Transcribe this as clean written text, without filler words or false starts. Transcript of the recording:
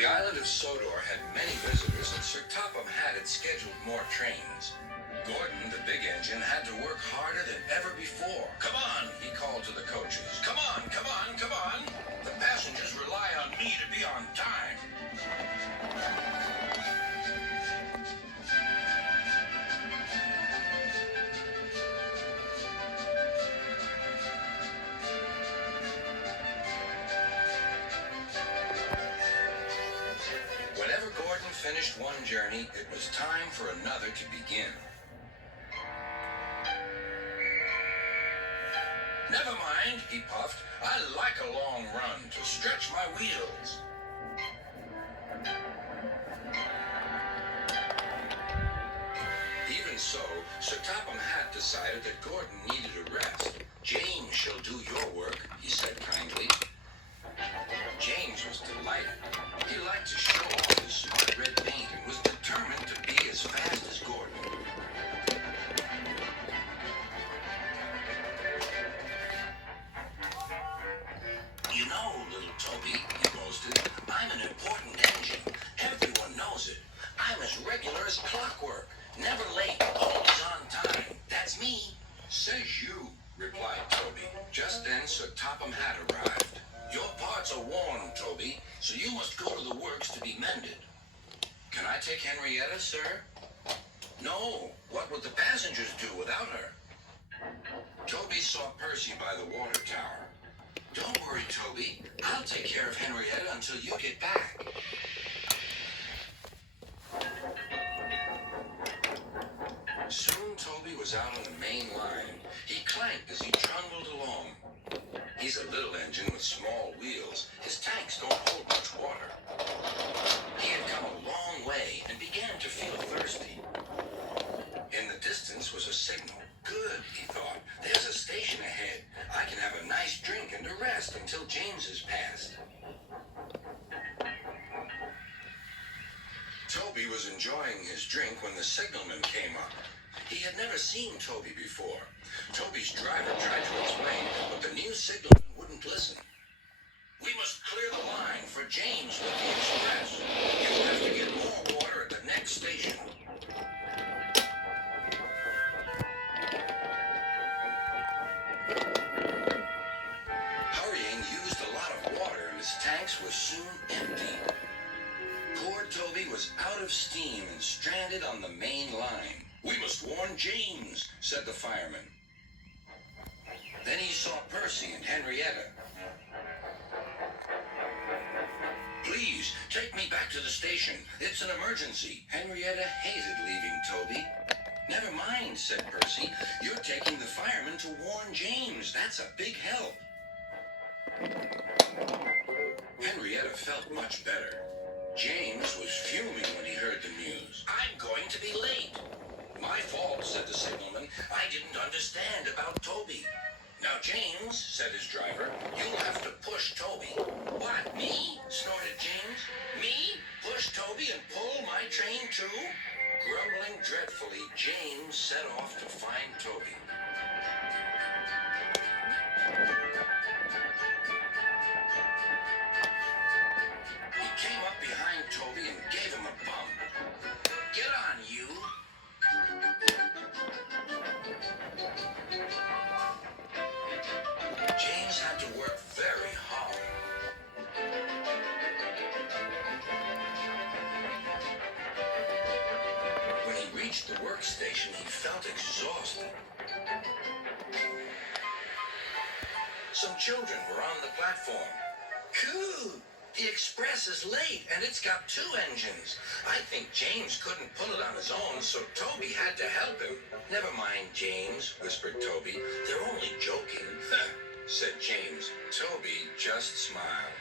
The island of Sodor had many visitors, and Sir Topham had scheduled more trains. Gordon, the big engine, had to work harder than ever before. Come on, he called to the coaches. Come on, come on, come on. The passengers rely on me to be on time. Whenever Gordon finished one journey, it was time for another to begin. Never mind, he puffed. I like a long run to stretch my wheels. Even so, Sir Topham had decided that Gordon needed a rest. James shall do your work, he said kindly. James was delighted. He liked to show off his smart red paint and was determined to be as fast as Gordon. You know, little Toby, he boasted, I'm an important engine. Everyone knows it. I'm as regular as clockwork. Never late, always on time. That's me. Says you, replied Toby. Just then, Sir Topham had arrived. Your parts are worn, Toby, so you must go to the works to be mended. Can I take Henrietta, sir? No. What would the passengers do without her? Toby saw Percy by the water tower. Don't worry, Toby. I'll take care of Henrietta until you get back. Soon Toby was out on the main line. He clanked as he trundled along. He's a little engine with small wheels. His tanks don't hold much water. He had come a long way and began to feel thirsty. In the distance was a signal. Good, he thought. There's a station ahead. I can have a nice drink and a rest until James has passed. Toby was enjoying his drink when the signalman came up. He had never seen Toby before. Toby's driver tried to explain, but the new signalman wouldn't listen. We must clear the line for James with the express. You have to get more water at the next station. Hurrying used a lot of water, and his tanks were soon empty. Poor Toby was out of steam and stranded on the main line. We must warn James, said the fireman. Then he saw Percy and Henrietta. Please, take me back to the station. It's an emergency. Henrietta hated leaving Toby. Never mind, said Percy. You're taking the fireman to warn James. That's a big help. Henrietta felt much better. James was fuming when he heard the news. I'm going to be late. My fault, said the signalman. I didn't understand about Toby. Now, James, said his driver, you'll have to push Toby. What, me? Snorted James. Me? Push Toby and pull my train too? Grumbling dreadfully, James set off to find Toby. He came up behind Toby and gave him a bump. Get on, you. James had to work very hard. When he reached the workstation, he felt exhausted. Some children were on the platform. Coo! The express is late, and it's got 2 engines. I think James couldn't pull it on his own, so Toby had to help him. Never mind, James, whispered Toby. They're only joking. Said James. Toby just smiled.